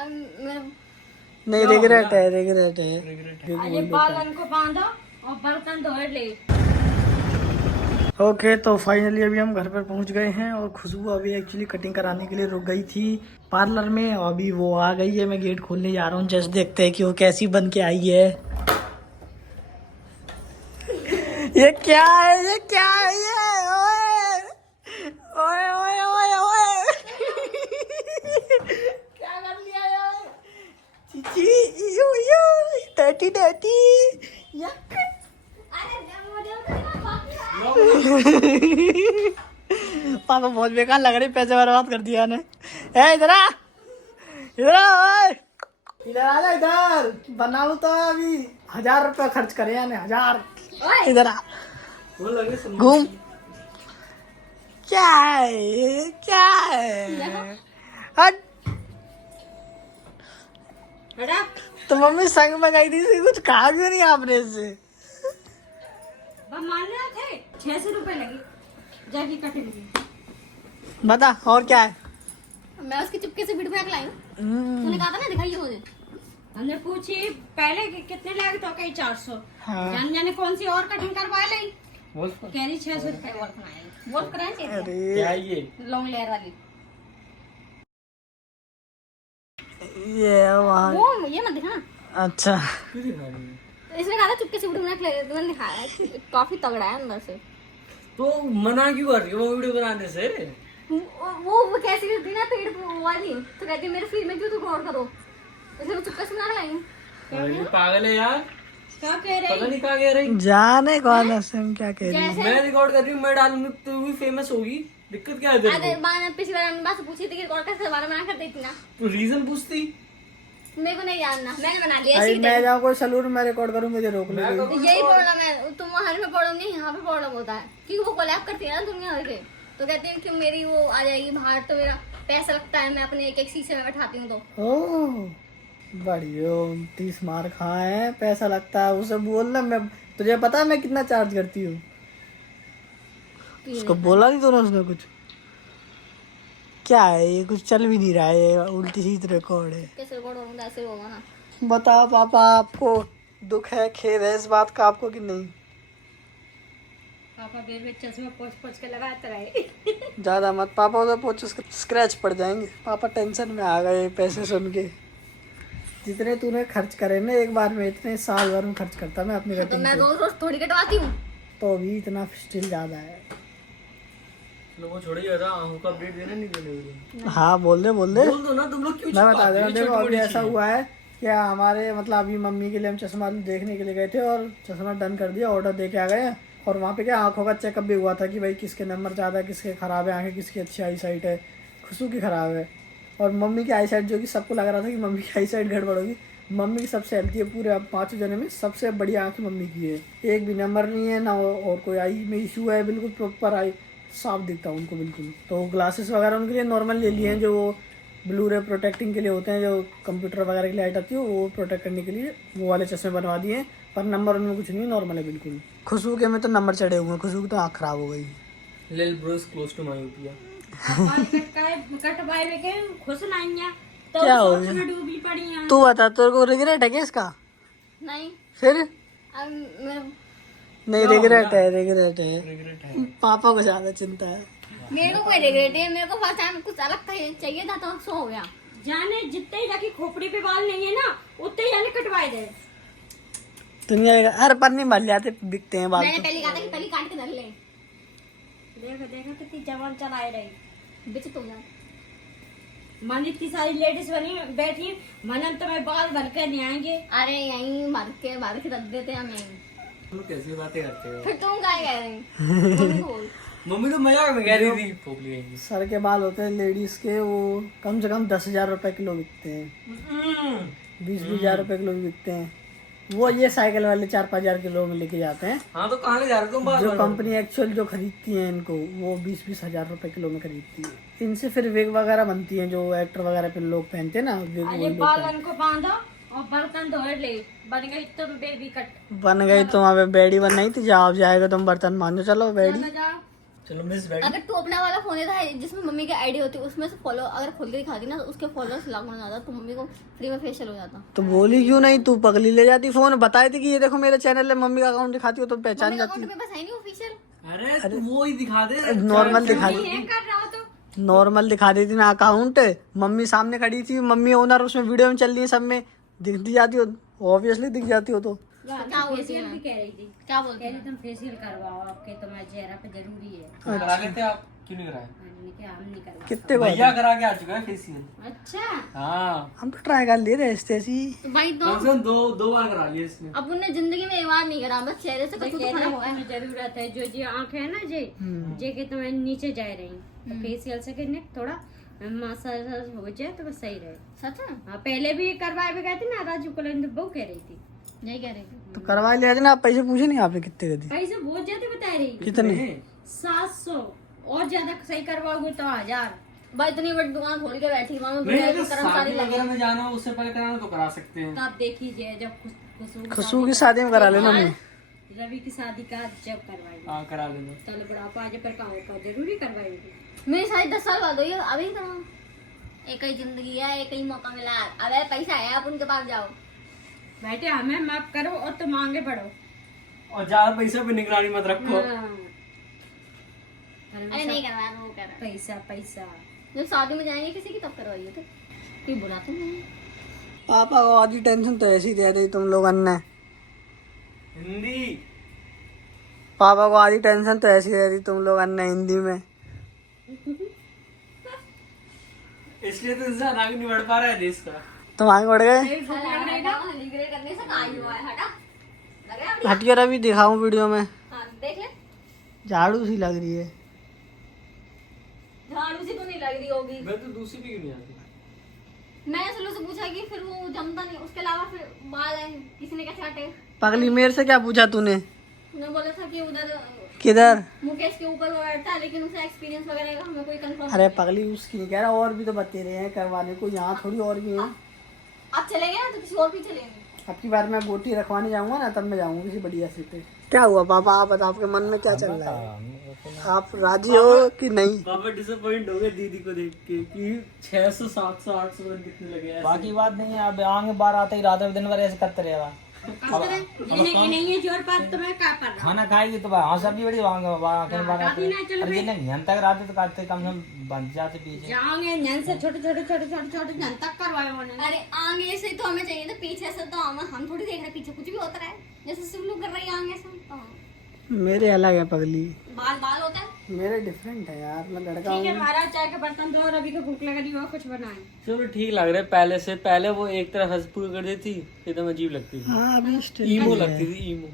नहीं रिग्रेट है, रिग्रेट है। अरे बालन को बांधो और बर्तन धोए ले। ओके तो फाइनली अभी हम घर पर पहुंच गए हैं और खुशबू अभी एक्चुअली कटिंग कराने के लिए रुक गई थी पार्लर में। अभी वो आ गई है, मैं गेट खोलने जा रहा हूँ। जस्ट देखते हैं कि वो कैसी बन के आई है। ये क्या है, ये क्या है ये? ओए ओए ओए ओए ओए क्या कर लिया यार? चीची यू यू डैटी डैटी या पापा बहुत बेकार लग रही, पैसे बर्बाद कर दिया ने। ए इधर आ, इधर आ, ओए इधर आ जा, इधर बनाऊ तो अभी 1000 रुपया खर्च करे यानी 1000। इधर आ, घूम। क्या है ये? क्या है? हट। तो मम्मी संग में गई थी, कुछ कहा क्यों नहीं आपने इससे? मान रहे थे 600 रुपए लगे जाके कटिंग की। बता और क्या है? मैं उसकी चुपके से वीडियो लाई हूँ। तूने कहा था ना दिखाइए मुझे। हमने पूछी पहले कि कितने लगे तो कहीं 400। हाँ। जान जाने कौन सी और कटिंग करवा ली, कह रही 600 रुपए और बनाए। वोट कराए अरे क्या ये लॉन्ग लेयर वाली ये वहाँ। वो ये मत दिखा। अच्छा तो इसने कहा था चुपके से वीडियो बना के तुमने दिखाया। काफी तगड़ा है अंदर से। तो मना क्यों कर रही हो वो वीडियो बनाने से? वो कैसी करती ना पेड़ वो वाली, तो कहती है मेरे फीड में क्यों तुम गौर करो, इसलिए वो चुपके से बना के लाई हूँ। अरे पागल है यार, क्या कह रही? पता नहीं कहाँ कह रही। जाने कौन है सिम क्या कह रही है। मैं रिकॉर्ड कर रही हूँ, मैं डालूंगी तो भी फेमस होगी। दिक्कत क्या है तेरे अरे को? पिछली बार हमने बात पूछी थी कि रिकॉर्ड कैसे दोबारा बना कर देती ना। तो रीजन पूछती। मेरे को नहीं जानना, मैंने बना लिया भाई ऐसी मैं जाऊँ कोई सलून में रिकॉर्ड करूँ, मुझे रोक ले। यही प्रॉब्लम है। तुम वहाँ में प्रॉब्लम नहीं, यहाँ पे प्रॉब्लम होता है क्योंकि वो कोलैब करती है ना दुनिया भर के। तो कहती है कि मेरी वो आ जाएगी बाहर तो मेरा पैसा लगता है, मैं अपने एक एक शीशे में बैठाती हूँ। तो ओह बढ़िया, 30 मार खाए हैं, पैसा लगता है उसे बोलना। मैं तुझे पता है मैं कितना चार्ज करती हूँ? उसको बोला नहीं तूने? उसने कुछ क्या है ये? कुछ चल भी नहीं रहा है, ये उल्टी सीधी रिकॉर्ड है। कैसे रिकॉर्ड होगा? ऐसे होगा ना। बताओ पापा, आपको दुख है, खेद है इस बात का आपको कि नहीं? पापा बेबी चश्मा पोंछ पोंछ के लगाते रहे। ज्यादा मत पापा, उधर पोच स्क्रैच पड़ जाएंगे। पापा टेंशन में आ गए पैसे सुन के। जितने तूने खर्च करे ना एक बार में, इतने साल भर में खर्च करता मैं अपनी तो कटिंग मैं पे। रोज रोज थोड़ी कटवाती हूँ। तो भी इतना स्टिल ज्यादा है। लोगों को छोड़िए ना, आंखों का अपडेट देना नहीं देने। हाँ बोल दे बोल दो ना, तुम लोग क्यों मैं बता दे रहा छुपाते हूँ। हो? देखो छोटी अभी बड़ी ऐसा चीजें। हुआ है क्या, हमारे मतलब अभी मम्मी के लिए हम चश्मा देखने के लिए गए थे और चश्मा डन कर दिया, ऑर्डर दे के आ गए। और वहाँ पे क्या आंखों का चेकअप भी हुआ था कि भाई किसके नंबर ज़्यादा, किसके खराब है आंखें, किसकी अच्छी आई साइट है। खुशबू की खराब है और मम्मी की आई साइट, जो कि सबको लग रहा था कि मम्मी की आई साइट गड़बड़ होगी। मम्मी की सबसे हेल्थी है पूरे अब 5 जने में, सबसे बड़ी आंखें मम्मी की है। एक भी नंबर नहीं है ना, और कोई आई में इशू है, बिल्कुल प्रॉपर आई साफ दिखता है उनको बिल्कुल। तो ग्लासेस वगैरह उनके लिए नॉर्मल ले लिए हैं, जो ब्लू रे प्रोटेक्टिंग के लिए होते हैं, जो कंप्यूटर वगैरह की लाइट आती है वो प्रोटेक्ट करने के लिए वो वाले चश्मे बनवा दिए हैं। पर नंबर उनमें कुछ नहीं, नॉर्मल है बिल्कुल। खुशबू के में तो नंबर चढ़े हुए हैं, खुशबू की तो आँख खराब हो गई। Lil bro is close to myopia. कटवाए में के खुश नहीं है तो क्या हो सोच गया? में डूबी पड़ी है। तू बता, तेरे को रिग्रेट है क्या इसका? नहीं फिर अब नहीं, रिग्रेट है, रिग्रेट है। रिग्रेट है। पापा को ज्यादा चिंता है। मेरे को कोई रिग्रेट है। मेरे को फर्स्ट टाइम कुछ अलग चाहिए था तो सो हो गया। जाने जितने ही जाके खोपड़ी पे बाल नहीं है ना, उतने ही जाने कटवाए दे। दुनिया हर पन्नी मर जाते, बिकते हैं बाल मैंने तो। पहले कहा था कि पहले काट के धर ले। देखो देखो कितनी जवान चलाए रही। बेच तो जाओ। मन इतनी सारी लेडीज बनी बैठी, मनन तो मैं बाल भर के नहीं आएंगे। अरे यहीं मार के रख देते हम यहीं। तुम कैसी बातें करते हो? फिर तुम क्या कह रहे हैं? मम्मी को बोल। मम्मी तो मजाक में कह रही थी पोपली कहीं। सर के बाल होते हैं लेडीज के, वो कम से कम 10,000 रुपए किलो बिकते हैं। 20-20 हजार रुपए किलो भी बिकते हैं। वो ये साइकिल वाले 4-5 हजार किलो में लेके जाते हैं। हाँ तो कहाँ ले जा रहे हो तुम बाल जो बाल? कंपनी एक्चुअल जो खरीदती है इनको, वो 20-20 हजार रुपए किलो में खरीदती है। इनसे फिर विग वगैरह बनती है, जो एक्टर वगैरह पे लोग पहनते हैं ना, विग वो अरे लोग बालन को बांधो और बर्तन धोए ले। बन गई तुम बेबी कट। बन गई। तो वहाँ पे बेड़ी बन नहीं थी, जाओ जाएगा तुम बर्तन मांजो। चलो बेड़ी चलो जाओ। चलो मिस बैठ। अगर तू अपना वाला फोन देता है जिसमें मम्मी की आईडी होती है, उसमें से फॉलो अगर खोल के दिखाती ना, तो उसके फॉलोअर्स लाख बन जाता, तो मम्मी को फ्री में फेशियल हो जाता। तो बोली क्यों नहीं, तू पगली ले जाती फोन, बताई थी कि ये देखो मेरे चैनल है, मम्मी का अकाउंट दिखाती हो तो पहचान मम्मी का जाती। अकाउंट में बस है नहीं ऑफिशियल। अरे तू वो ही दिखा दे। नॉर्मल दिखा दी, ये कर रहा हो तो नॉर्मल दिखा देती ना अकाउंट। मम्मी सामने खड़ी थी, मम्मी ओनर, उसमें वीडियो में चल रही है, सब में दिखती जाती हो, ऑब्वियसली दिख जाती हो। तो क्या बोलती फेशियल है? भी कह रही थी, क्या बोलती कह रही है? तुम फेशियल करवाओ, आपके तुम्हारे चेहरा पे जरूरी है। करा लेते आप, क्यों नहीं कराए? हमने कहा हम नहीं करवा। कितने बार भैया करा के आ चुका है फेशियल। अच्छा हाँ हम तो ट्राई कर लिए थे ऐसी। तो भाई तो कम से कम दो बार करा लिया इसने। अब उनने जिंदगी में एक बार नहीं करा, बस चेहरे से कुछ कहते खड़ा हैं हुआ है। तुम्हें जरूरत है, जो जी आँख है ना जे जे के तुम्हें नीचे जा रही, तो फेशियल से करने थोड़ा मसाज हो जाए तो बस सही रहे। सच है? हाँ पहले भी करवाए भी गए थे ना, राजू को लेने वो कह रही थी। यही कह रही थी। तो करवा लिया था ना, आप पैसे पूछे नहीं आपने कितने के दिए? पैसे बहुत ज्यादा बता रही, कितने? 700 और ज्यादा सही करवाओगे तो 1000। भाई इतनी बड़ी दुकान खोल के बैठी, वहाँ नहीं अगर कर्मचारी शादी लगे। वगैरह में जाना हो उससे पहले कराना तो करा सकते हैं। तो आप देख लीजिए जब खुशबू की शादी में करा लेना मम्मी। रवि की शादी का जब करवाएंगे, हाँ करा लेना। चलो बुढ़ापा आज पर काम होगा, जरूरी करवाएंगे। मेरी शादी 10 साल बाद हुई है, अभी तो एक ही जिंदगी है, एक ही मौका मिला है। अबे पैसा है, आप उनके पास जाओ। बेटे हमें माफ करो और तुम आगे बढ़ो। और ज्यादा पैसा पे निगरानी मत रखो। हाँ। अरे नहीं करवा, वो कर रहा। पैसा पैसा जब शादी में जाएंगे किसी की तब करवाइए, तो कोई बुरा तो नहीं। पापा को आधी टेंशन तो ऐसी दे रही तुम लोग अन्य। हिंदी पापा को आधी टेंशन तो ऐसी दे रही तुम लोग अन्य हिंदी में। इसलिए तो इंसान आगे नहीं बढ़ पा रहा है देश का। तुम आगे बढ़ गए। निगरे करने से कहाँ हुआ है, हटा लग रहा है। हटियर अभी दिखाऊं वीडियो में, हाँ देख ले, झाड़ू सी लग रही है। झाड़ू से तो नहीं लग रही होगी। मैं तो दूसरी भी क्यों नहीं आती। मैंने सलू से पूछा कि फिर वो जमता नहीं, उसके अलावा फिर बाल है, किसी ने कैसे काटे? पगली मेरे से क्या पूछा तूने? उन्होंने बोला था कि उधर किधर? मुकेश के ऊपर वो बैठता है, लेकिन उसे एक्सपीरियंस वगैरह का हमें कोई कंफर्म। अरे पगली उसकी नहीं कह रहा, और भी तो बते रहे हैं करवाने को, यहाँ थोड़ी और भी है। आप चले गए ना तो किसी और भी चलेंगे। अब की बार मैं गोटी रखवाने जाऊंगा ना, तब मैं जाऊंगा किसी बढ़िया सी पे। क्या हुआ पापा, आप बताओ, आपके मन में क्या चल रहा है? आप राजी हो कि नहीं? पापा डिसअपॉइंट हो गए दीदी को देख के कि 600 700 800 दिखने लगे ऐसे। बाकी बात नहीं है, अब आगे बार आते ही रात में दिन भर ऐसे करते रहेगा। नहीं है जोर पात तुम्हें क्या कर रहा खाना खाएगी तो हाँ सब भी बड़ी आखिर बार आते काफी ना चल अब ये नहीं हम तक रात तो करते कम से कम बन जाते पीछे। जाओगे नैन से छोटे नैन तक करवाए उन्होंने। अरे आगे से तो हमें चाहिए था, पीछे से तो हम थोड़ी देख रहे पीछे कुछ भी होता है, जैसे सब लोग कर रहे हैं आगे से। तो मेरे अलग है पगली, बाल होता है। मेरे डिफरेंट है यार, मैं लड़का ठीक है हूँ। महाराज, चाय के बर्तन धो, रवि को भूख लग रही हो, कुछ बनाए। चलो ठीक लग रहा है पहले से। पहले वो एक तरह हंसपुर कर देती एकदम अजीब लगती थी। हाँ अभी ईमो लगती थी ईमो।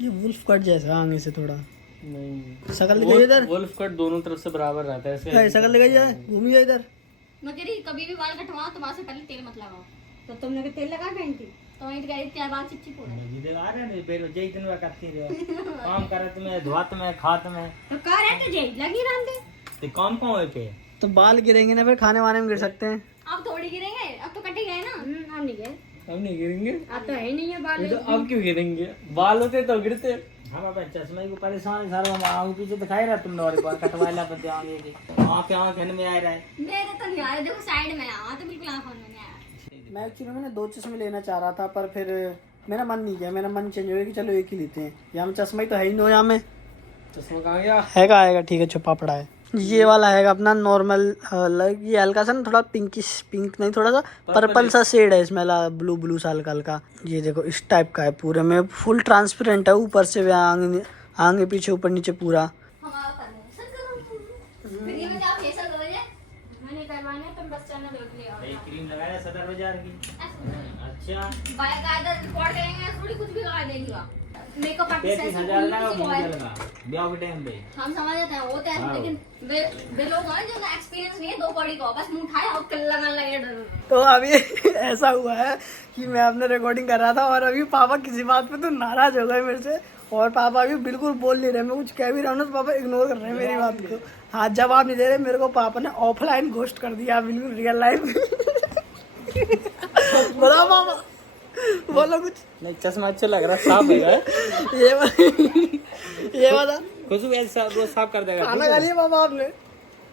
ये वुल्फ कट जैसा आगे से थोड़ा। नहीं शकल दिखाई इधर, वुल्फ कट दोनों तरफ से बराबर रहता है ऐसे। शकल दिखाई जाए, घूमिए इधर। मैं कह रही कभी भी बाल कटवाओ तो वहां से पहले तेल मत लगाओ। तो तुमने के तेल लगा पहन थी? तो वहीं कह रही क्या बाल चिपचिप हो रहा है। ये आ रहे हैं बेरो जय दिन करती रहे काम करत में धोत में खात में तो कह रहे तो जय लगी रहते। तो काम कौन है पे तो बाल गिरेंगे ना, फिर खाने वाने में गिर सकते हैं। अब थोड़ी गिरेंगे, अब तो कटे गए ना। हम नहीं गए, अब नहीं गिरेंगे। अब तो है नहीं है बाल। तो अब क्यों गिरेंगे? बाल होते तो गिरते। हम अब चश्मे को परेशान है सारा, हम आगे पीछे दिखाई रहा तुमने और बार कटवाइला पर आगे की आंखें में आ रहा है। मेरे तो नहीं आ रहे, देखो साइड में आ तो बिल्कुल आंखों में नहीं आया। मैं एक्चुअली मैंने 2 चश्मे लेना चाह रहा था, पर फिर मेरा मन नहीं किया, मेरा मन चेंज हो गया कि चलो एक ही लेते हैं। यहाँ में चश्मा ही तो है ही नो, यहाँ में चश्मा कहाँ गया? हैगा आएगा, ठीक है छुपा पड़ा है। ये वाला हैगा अपना नॉर्मल, ये हल्का सा ना थोड़ा पिंकिश, पिंक नहीं थोड़ा सा पर्पल सा शेड है इसमें, ब्लू ब्लू सा हल्का हल्का। ये देखो इस टाइप का है, पूरे में फुल ट्रांसपेरेंट है, ऊपर से आगे पीछे ऊपर नीचे पूरा। हमारा कर लो सर करो फिर ये में आप फेशियल करोगे। मैंने करवाने तुम बस चैनल देख लिया। क्रीम लगाया 70 बाजार की। अच्छा बाय कायदा रिकॉर्ड करेंगे, थोड़ी कुछ भी लगा देंगे। मेकअप आर्टिस्ट 35,000 लगा लगा ब्याह के टाइम पे हम समझ जाते हैं होते हैं, लेकिन वे लोग हैं जो एक्सपीरियंस नहीं है, 2 कौड़ी को बस मुंह उठाया और कल लगाने लगे डर। तो अभी ऐसा हुआ है कि मैं अपने रिकॉर्डिंग कर रहा था और अभी पापा किसी बात पे तो नाराज हो गए मेरे से, और पापा अभी बिल्कुल बोल नहीं रहे। मैं कुछ कह भी रहा हूँ तो पापा इग्नोर कर रहे हैं मेरी बात को। हाँ जवाब नहीं दे रहे मेरे को, पापा ने ऑफलाइन घोस्ट कर दिया बिल्कुल रियल लाइफ में। बोला पापा, बोलो कुछ। नहीं चश्मा अच्छा लग रहा है, साफ है। ये बता खुशबू ऐसा रोज साफ कर देगा। खाना खा लिया पापा आपने?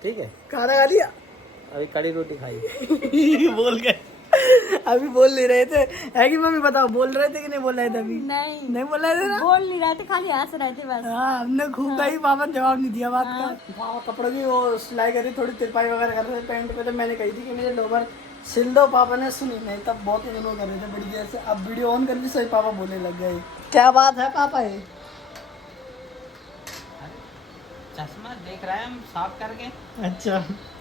ठीक है, खाना खा लिया? अभी कड़ी रोटी खाई। बोल गए अभी बोल नहीं रहे थे, है कि मम्मी बताओ, बोल रहे थे कि नहीं बोल रहे थे? अभी नहीं बोल रहे थे ना? बोल नहीं रहे थे, खाली हंस रहे थे बस। हाँ, हमने खूब कही, पापा ने जवाब नहीं दिया बात का। पापा कपड़ों की वो सिलाई करी, थोड़ी तिरपाई वगैरह कर रहे थे पैंट पे, तो मैंने कही थी कि मेरे लोवर सिल दो, पापा ने सुनी नहीं, तब बहुत इग्नोर कर रहे थे बड़ी देर से। अब वीडियो ऑन कर ली, सही पापा बोलने लग गए। क्या बात है पापा? ये चश्मा देख रहे हैं हम साफ करके। अच्छा